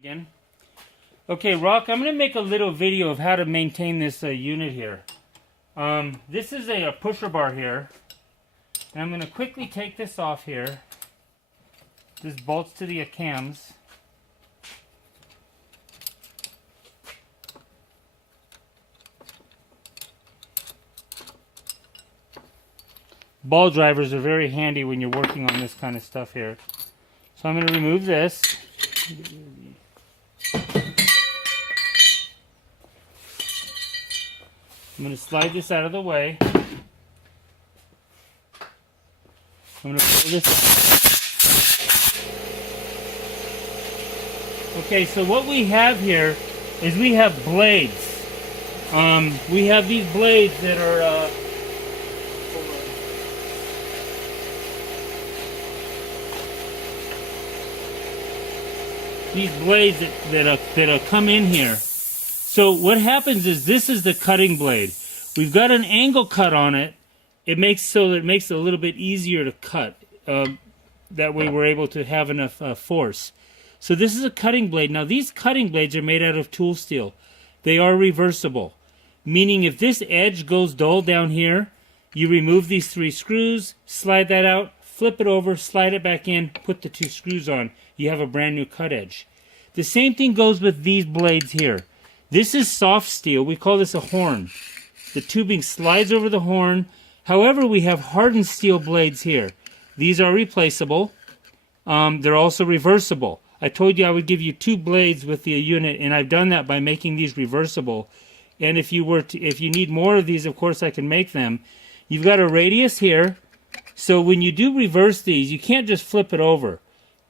Again. Okay, Rock, I'm going to make a little video of how to maintain this unit here. This is a pusher bar here. And I'm going to quickly take this off here. This bolts to the cams. Ball drivers are very handy when you're working on this kind of stuff here. So I'm going to remove this. I'm going to slide this out of the way. I'm going to pull this out. Okay, so what we have here is we have blades. We have these blades that are these blades that come in here. So what happens is this is the cutting blade. We've got an angle cut on it. It makes it a little bit easier to cut. That way we're able to have enough force. So this is a cutting blade. Now these cutting blades are made out of tool steel. They are reversible. Meaning if this edge goes dull down here, you remove these 3 screws, slide that out, flip it over, slide it back in, put the 2 screws on. You have a brand new cut edge. The same thing goes with these blades here. This is soft steel. We call this a horn. The tubing slides over the horn. However, we have hardened steel blades here. These are replaceable. They're also reversible. I told you I would give you 2 blades with the unit, and I've done that by making these reversible. And if you need more of these, of course, I can make them. You've got a radius here. So when you do reverse these, you can't just flip it over.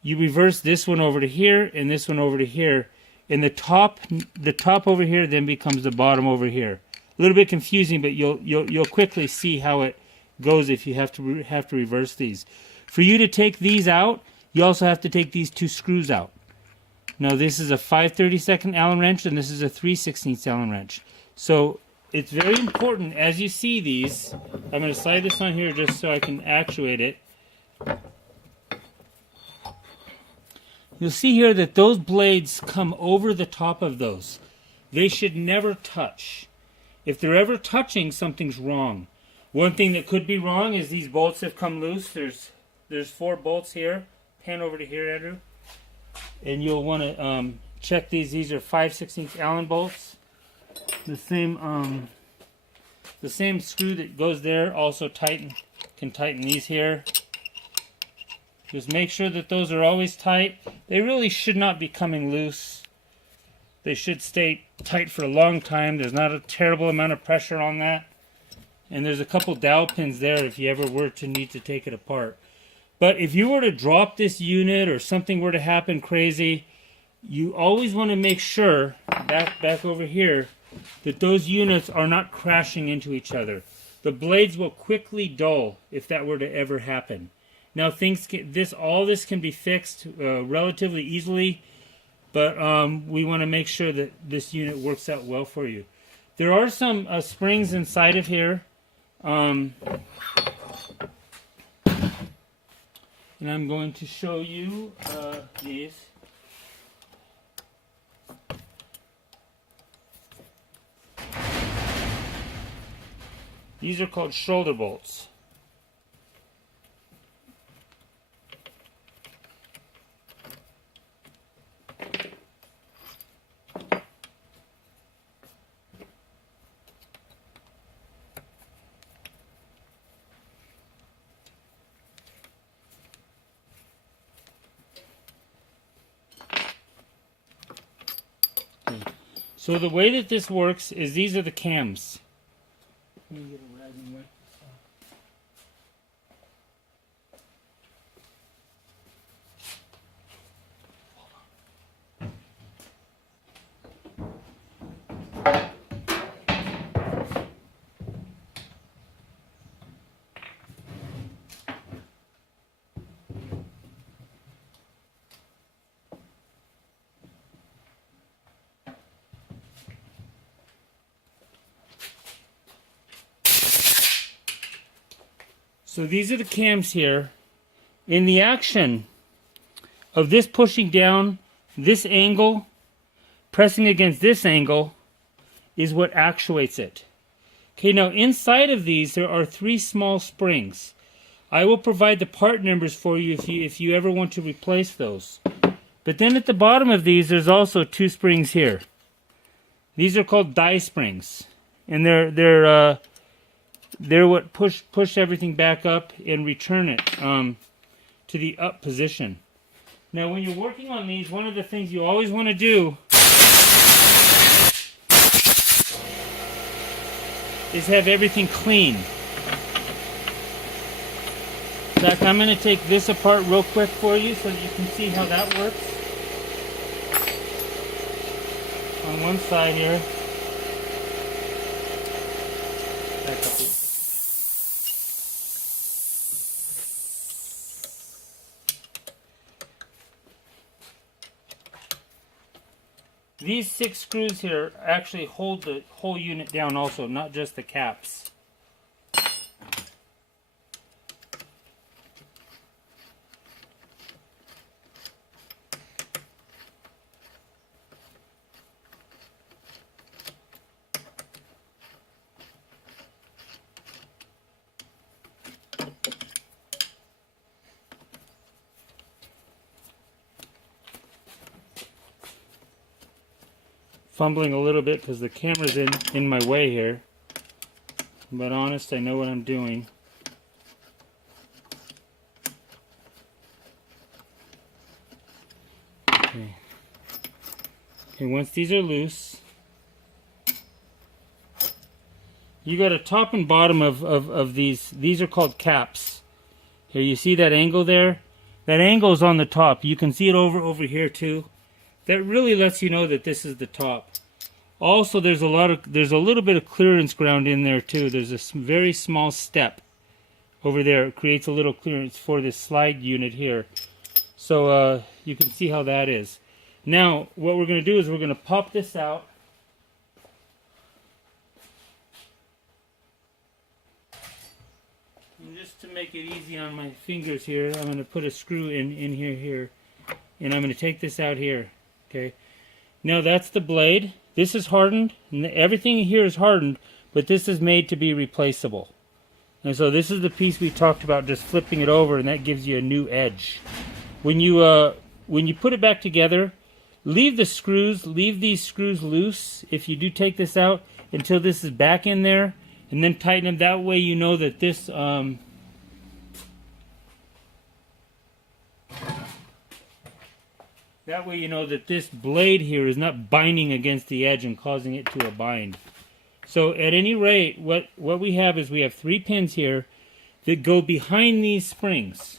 You reverse this one over to here and this one over to here. And the top over here then becomes the bottom over here. A little bit confusing, but you'll quickly see how it goes if you have to reverse these. For you to take these out, you also have to take these 2 screws out. Now this is a 5/32 Allen wrench and this is a 3/16 Allen wrench. So it's very important as you see these. I'm going to slide this on here just so I can actuate it. You'll see here that those blades come over the top of those. They should never touch. If they're ever touching, something's wrong. One thing that could be wrong is these bolts have come loose. There's 4 bolts here. Pan over to here, Andrew. And you'll want to check these. These are 5/16 Allen bolts. The same screw that goes there also can tighten these here. Just make sure that those are always tight. They really should not be coming loose. They should stay tight for a long time. There's not a terrible amount of pressure on that. And there's a couple dowel pins there if you ever were to need to take it apart. But if you were to drop this unit or something were to happen crazy, you always want to make sure, back over here, that those units are not crashing into each other. The blades will quickly dull if that were to ever happen. Now all this can be fixed relatively easily, but we want to make sure that this unit works out well for you. There are some springs inside of here, and I'm going to show you these. These are called shoulder bolts. So the way that this works is these are the cams. Let me get a rag and wipe this off. So these are the cams here. In the action of this pushing down this angle pressing against this angle is what actuates it. Okay, now inside of these there are 3 small springs. I will provide the part numbers for you if you ever want to replace those. But then at the bottom of these there's also 2 springs here. These are called die springs, and they're what push everything back up and return it to the up position. Now when you're working on these, one of the things you always want to do is have everything clean. In fact, I'm going to take this apart real quick for you so that you can see how that works. On one side here. Back up here. These 6 screws here actually hold the whole unit down also, not just the caps. Fumbling a little bit because the camera's in my way here, but honest, I know what I'm doing. Okay, once these are loose, you got a top and bottom of these are called caps. Here, you see that angle there? That angle is on the top. You can see it over here too. That really lets you know that this is the top. Also, there's a little bit of clearance ground in there too. There's a very small step over there. It creates a little clearance for this slide unit here. So you can see how that is. Now, what we're going to do is we're going to pop this out. And just to make it easy on my fingers here, I'm going to put a screw in here, and I'm going to take this out here. Okay. Now that's the blade. This is hardened. Everything here is hardened, but this is made to be replaceable. And so this is the piece we talked about, just flipping it over, and that gives you a new edge. When you put it back together, leave these screws loose if you do take this out until this is back in there, and then tighten them. That way you know that this that way you know that this blade here is not binding against the edge and causing it to a bind. So at any rate, what we have is we have 3 pins here that go behind these springs.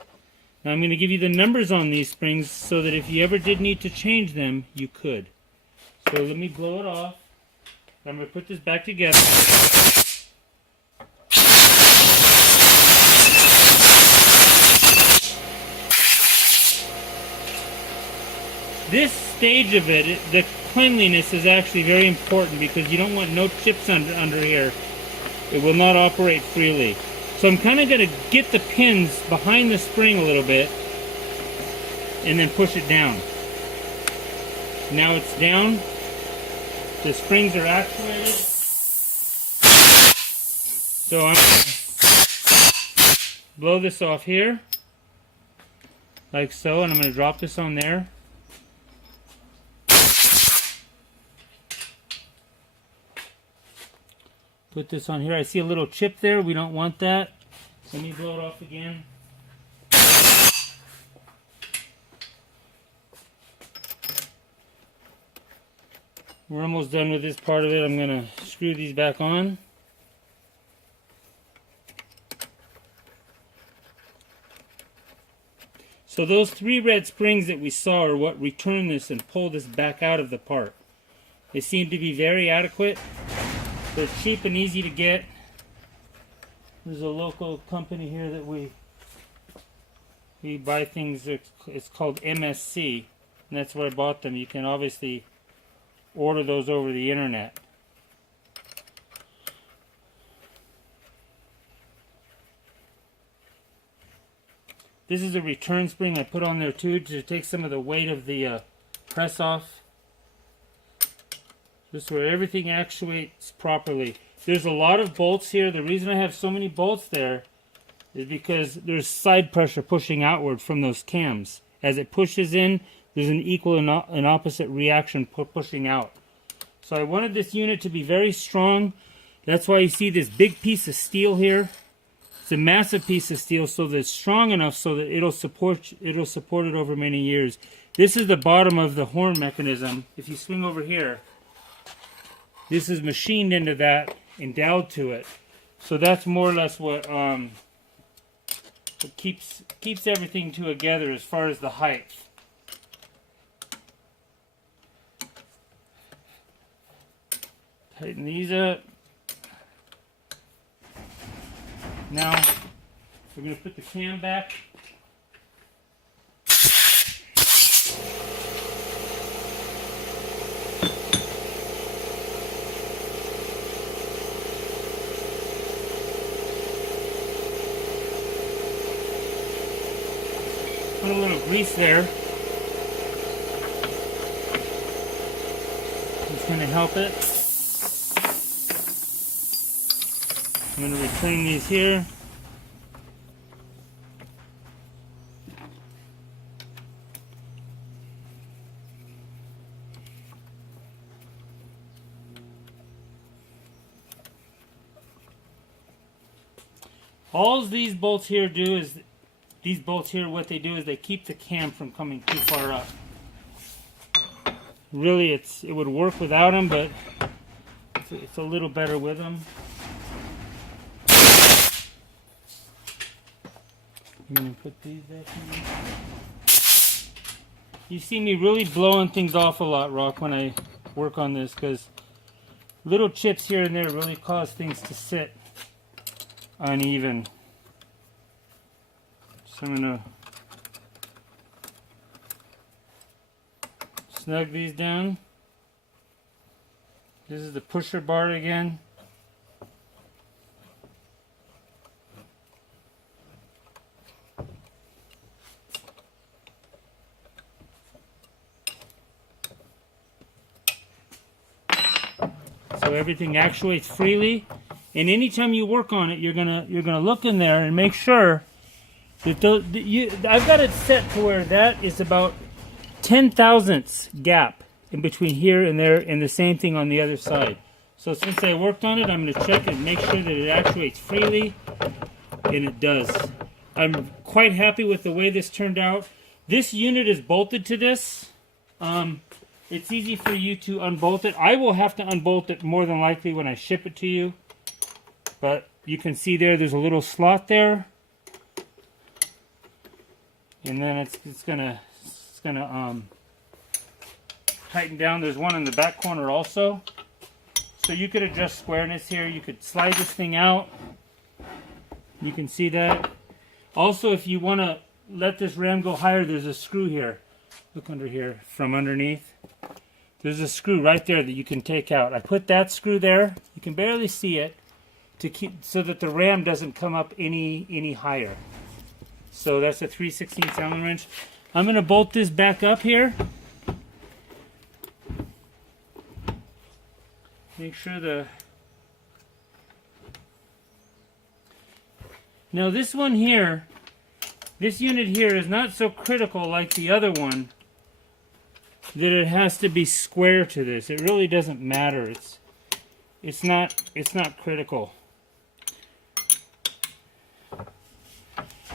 Now I'm going to give you the numbers on these springs so that if you ever did need to change them, you could. So let me blow it off. I'm going to put this back together. This stage of it, the cleanliness is actually very important because you don't want no chips under here. It will not operate freely. So I'm kind of going to get the pins behind the spring a little bit and then push it down. Now it's down. The springs are actuated. So I'm going to blow this off here, like so, and I'm going to drop this on there. Put this on here. I see a little chip there. We don't want that. Let me blow it off again. We're almost done with this part of it. I'm going to screw these back on. So those 3 red springs that we saw are what return this and pull this back out of the part. They seem to be very adequate. They're cheap and easy to get. There's a local company here that we buy things. It's called MSC, and that's where I bought them. You can obviously order those over the internet. This is a return spring I put on there too to take some of the weight of the press off. Just where everything actuates properly. There's a lot of bolts here. The reason I have so many bolts there is because there's side pressure pushing outward from those cams. As it pushes in, there's an equal and opposite reaction pushing out. So I wanted this unit to be very strong. That's why you see this big piece of steel here. It's a massive piece of steel so that it's strong enough so that it'll support it over many years. This is the bottom of the horn mechanism. If you swing over here, this is machined into that and doweled to it. So that's more or less what keeps everything together as far as the height. Tighten these up. Now we're going to put the cam back. Put a little grease there. It's going to help it. I'm going to reclaim these here. All these bolts here do is what they do is they keep the cam from coming too far up. Really, it would work without them, but it's a little better with them. I'm going to put these back in. You see me really blowing things off a lot, Rock, when I work on this, because little chips here and there really cause things to sit uneven. So I'm going to snug these down. This is the pusher bar again. So everything actuates freely, and anytime you work on it, you're gonna look in there and make sure that I've got it set to where that is about 10/1000ths gap in between here and there, and the same thing on the other side. So since I worked on it, I'm going to check and make sure that it actuates freely, and it does. I'm quite happy with the way this turned out. This unit is bolted to this. It's easy for you to unbolt it. I will have to unbolt it more than likely when I ship it to you. But you can see there's a little slot there. And then it's gonna tighten down. There's one in the back corner also. So you could adjust squareness here. You could slide this thing out. You can see that. Also, if you want to let this ram go higher, there's a screw here. Look under here from underneath. There's a screw right there that you can take out. I put that screw there. You can barely see it to keep so that the ram doesn't come up any higher. So that's a 3/16 Allen wrench. I'm going to bolt this back up here. Make sure Now this one here, this unit here is not so critical like the other one that it has to be square to this. It really doesn't matter. It's not critical.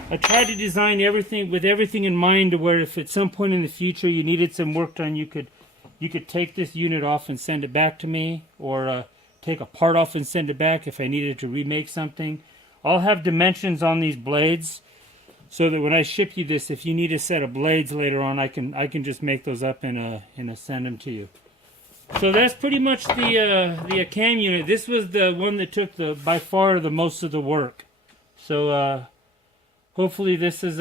I tried to design everything with everything in mind to where if at some point in the future you needed some work done, you could take this unit off and send it back to me, or take a part off and send it back if I needed to remake something. I'll have dimensions on these blades so that when I ship you this, if you need a set of blades later on, I can just make those up and send them to you. So that's pretty much the cam unit. This was the one that took by far the most of the work. So hopefully this is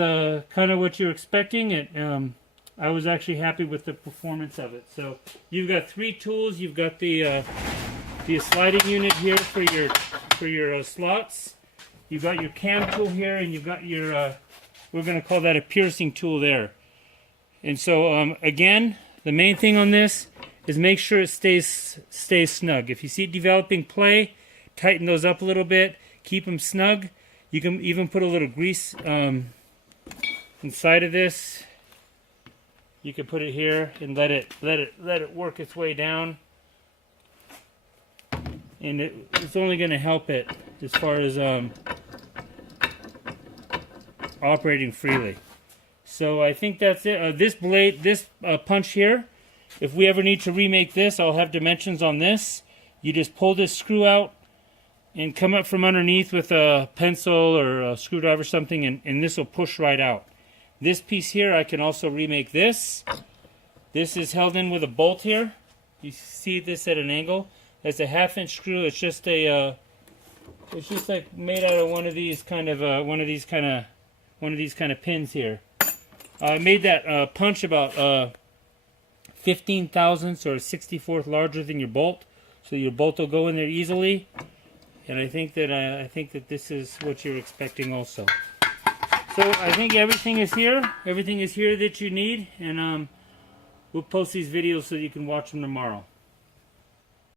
kind of what you're expecting. I was actually happy with the performance of it. So you've got 3 tools. You've got the sliding unit here for your slots. You've got your cam tool here, and you've got your we're going to call that a piercing tool there. And so again, The main thing on this is make sure it stays snug. If you see it developing play, tighten those up a little bit, keep them snug. You can even put a little grease inside of this. You can put it here and let it work its way down, and it's only going to help it as far as operating freely. So I think that's it. This blade, this punch here, if we ever need to remake this, I'll have dimensions on this. You just pull this screw out and come up from underneath with a pencil or a screwdriver or something, and this will push right out. This piece here, I can also remake this. This is held in with a bolt here. You see this at an angle. It's a 1/2 inch screw. It's just a, it's just like made out of one of these kind of pins here. I made that punch about 15 thousandths or 64th larger than your bolt, so your bolt will go in there easily. And I think that this is what you're expecting also. So I think everything is here. Everything is here that you need, and we'll post these videos so you can watch them tomorrow.